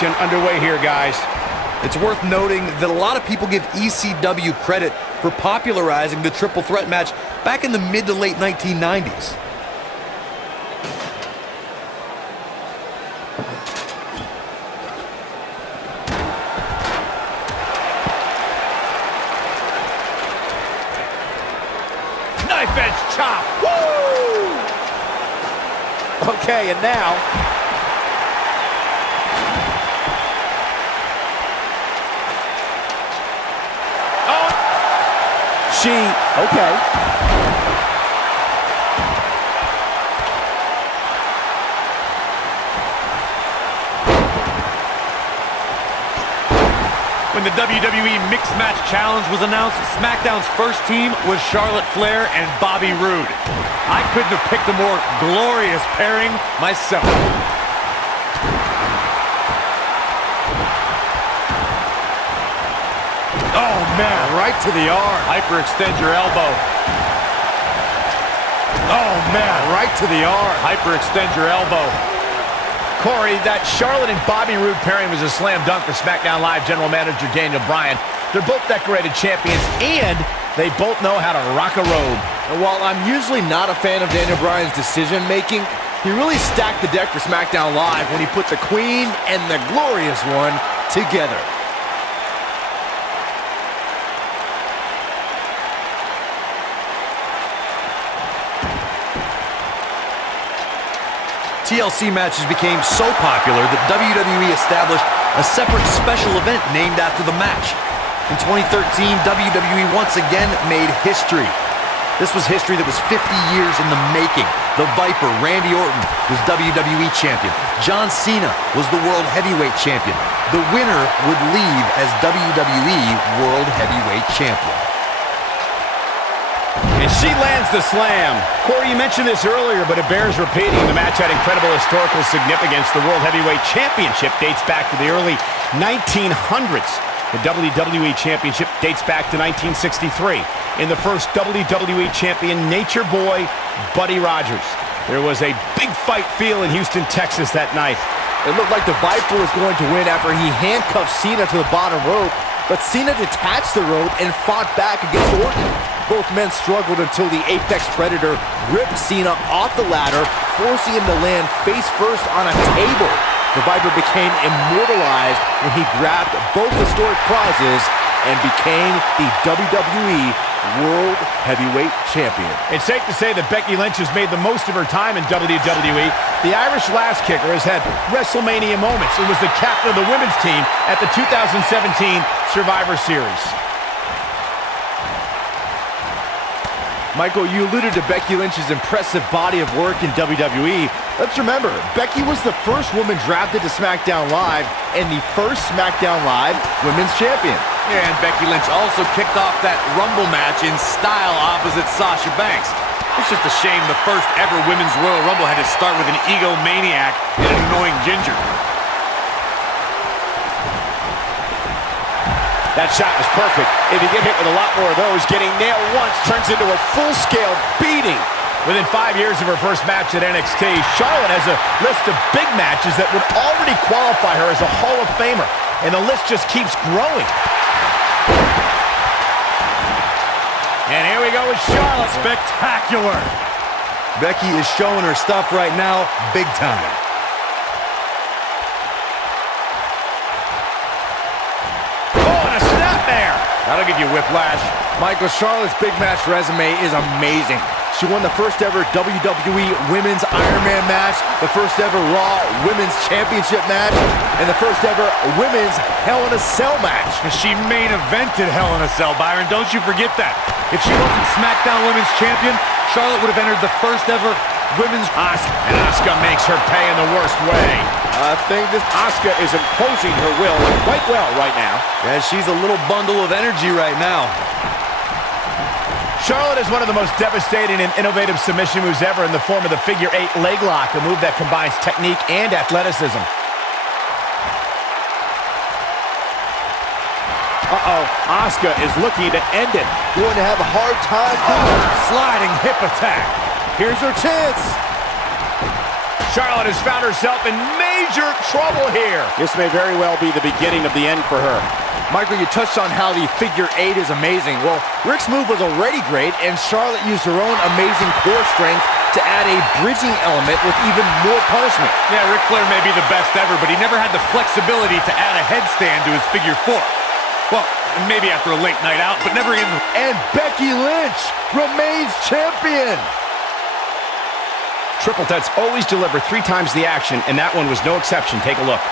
reaction underway here, guys. It's worth noting that a lot of people give ECW credit for popularizing the triple threat match back in the mid to late 1990s. Knife edge chop. Woo! Okay, and now okay. when the WWE Mixed Match Challenge was announced, SmackDown's first team was Charlotte Flair and Bobby Roode. I couldn't have picked a more glorious pairing myself. Oh, man, right to the arm. Hyperextend your elbow. Oh, man, right to the arm. Hyperextend your elbow. Corey, that Charlotte and Bobby Roode pairing was a slam dunk for SmackDown Live General Manager Daniel Bryan. They're both decorated champions, and they both know how to rock a robe. And while I'm usually not a fan of Daniel Bryan's decision-making, he really stacked the deck for SmackDown Live when he put the Queen and the Glorious One together. TLC matches became so popular that WWE established a separate special event named after the match. In 2013, WWE once again made history. This was history that was 50 years in the making. The Viper, Randy Orton, was WWE Champion. John Cena was the World Heavyweight Champion. The winner would leave as WWE World Heavyweight Champion. And she lands the slam. Corey, you mentioned this earlier, but it bears repeating. The match had incredible historical significance. The World Heavyweight Championship dates back to the early 1900s. The WWE Championship dates back to 1963. In the first WWE Champion, Nature Boy, Buddy Rogers. There was a big fight feel in Houston, Texas that night. It looked like the Viper was going to win after he handcuffed Cena to the bottom rope, but Cena detached the rope and fought back against Orton. Both men struggled until the Apex Predator ripped Cena off the ladder, forcing him to land face first on a table. The Viper became immortalized when he grabbed both historic prizes and became the WWE World Heavyweight Champion. It's safe to say that Becky Lynch has made the most of her time in WWE. The Irish Lass Kicker has had WrestleMania moments and was the captain of the women's team at the 2017 Survivor Series. Michael, you alluded to Becky Lynch's impressive body of work in WWE. Let's remember, Becky was the first woman drafted to SmackDown Live and the first SmackDown Live Women's Champion. Yeah, and Becky Lynch also kicked off that Rumble match in style opposite Sasha Banks. It's just a shame the first ever Women's Royal Rumble had to start with an egomaniac and an annoying ginger. That shot was perfect. If you get hit with a lot more of those, getting nailed once turns into a full-scale beating. Within 5 years of her first match at NXT, Charlotte has a list of big matches that would already qualify her as a Hall of Famer, and the list just keeps growing. And here we go with Charlotte. Spectacular. Becky is showing her stuff right now, big time. That'll give you whiplash. Michael, Charlotte's big match resume is amazing. She won the first ever WWE Women's Iron Man match, the first ever Raw Women's Championship match, and the first ever Women's Hell in a Cell match. She main evented Hell in a Cell, Byron. Don't you forget that. If she wasn't SmackDown Women's Champion, Charlotte would have entered the first ever Women's... And Asuka makes her pay in the worst way. I think this Asuka is imposing her will quite well right now. Yeah, she's a little bundle of energy right now. Charlotte is one of the most devastating and innovative submission moves ever in the form of the figure 8 leg lock, a move that combines technique and athleticism. Asuka is looking to end it. Going to have a hard time doing it. Sliding hip attack. Here's her chance. Charlotte has found herself in major trouble here. This may very well be the beginning of the end for her. Michael, you touched on how the figure 8 is amazing. Well, Rick's move was already great, and Charlotte used her own amazing core strength to add a bridging element with even more punishment. Yeah, Ric Flair may be the best ever, but he never had the flexibility to add a headstand to his figure 4. Well, maybe after a late night out, but never in the... And Becky Lynch remains champion. Triple threats always deliver 3 times the action, and that one was no exception. Take a look.